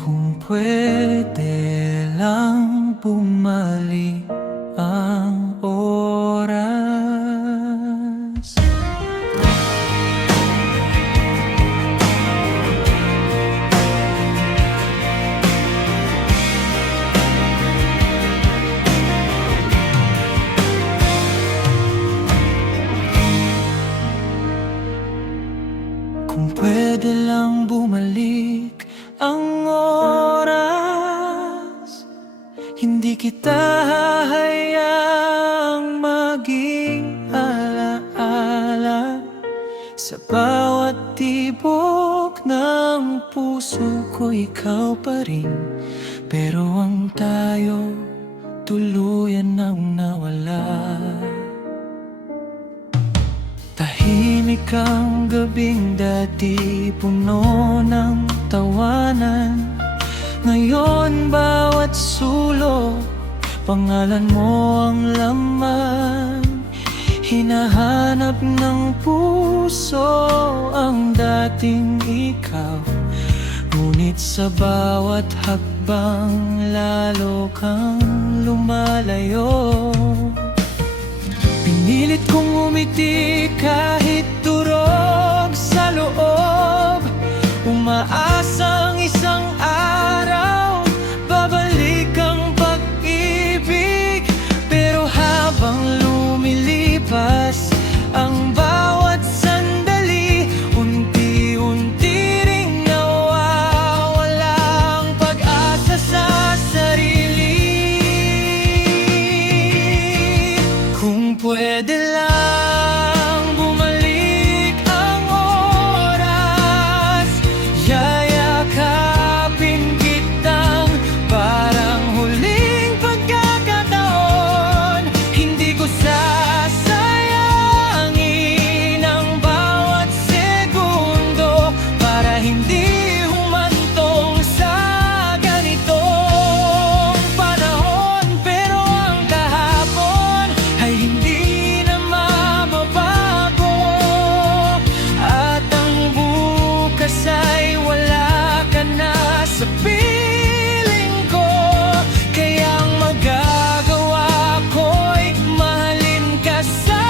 Kung pwede lang bumalik ang oras, kung pwede lang bumalik ang oras, hindi kita hahayaang maging alaala sa bawat tibok ng puso ko. Ikaw pa rin, pero ang tayo tuluyan nang nawala. Tahimik ang gabing dati puno ng tawanan. Ngayon bawat sulok, pangalan mo ang laman. Hinahanap ng puso ang dating ikaw, ngunit sa bawat hakbang lalo kang lumalayo. Pinilit kong umiti kahit durog sa loob, umaasang isang araw babalik ang pag-ibig. Pero habang lumilipas ang bawat sandali, unti-unti ring nawawala ang pag-asa sa sarili. Kung pwede lang bumalik ang oras, yayakapin kitang parang huling pagkakataon. Hindi ko sasayangin ang bawat segundo para hindi humantong sa ganitong panahon. Pero ang kahapon ay hindi na mababago, at ang bukas ay wala ka na sa piling ko. Kaya ang magagawa ko'y mahalin ka sa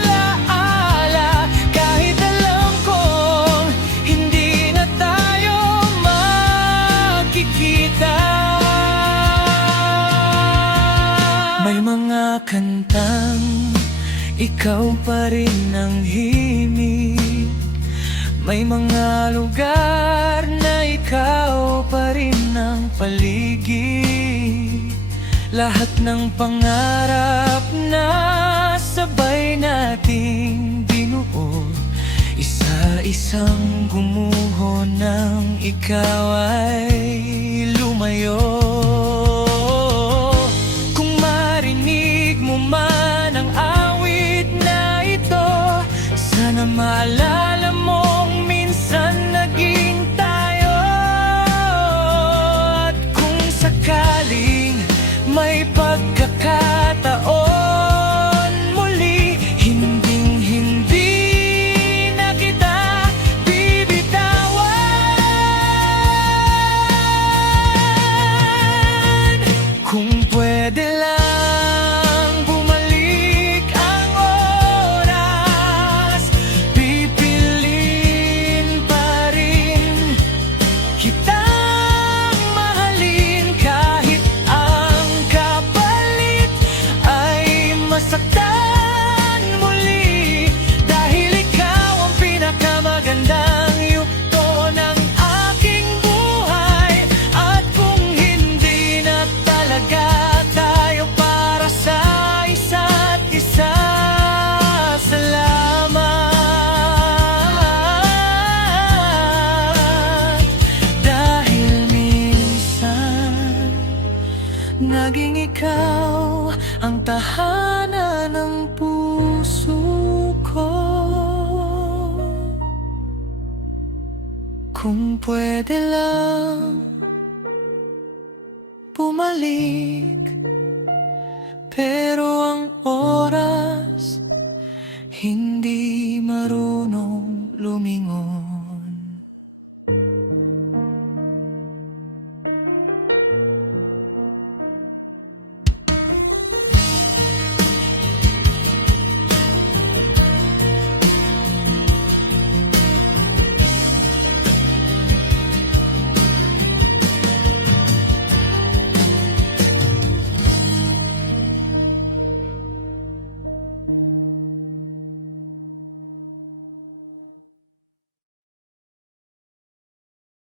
alaala, kahit alam kong hindi na tayo magkikita. May mga kantang ikaw pa rin ang himig, may mga lugar na ikaw pa rin ang paligid. Lahat ng pangarap na sabay nating binuo, isa-isang gumuho nang ikaw ay lumayo. Kung marinig mo man ang awit na ito, sana maalala mong minsan naging tayo. At kung sakaling may pagkakataon muli, hinding-hindi na kita bibitawan. Kung pwede lang bumalik ang oras, pipiliin pa rin kitang mahalin kahit ang kapalit ay masaktan muli. Dahil ikaw ang pinakamagandang yugto ng aking buhay. At kung hindi na talaga tayo para sa isa't isa, salamat. Dahil minsan naging ikaw ang tahanan ng puso ko. Kung pwede lang bumalik, pero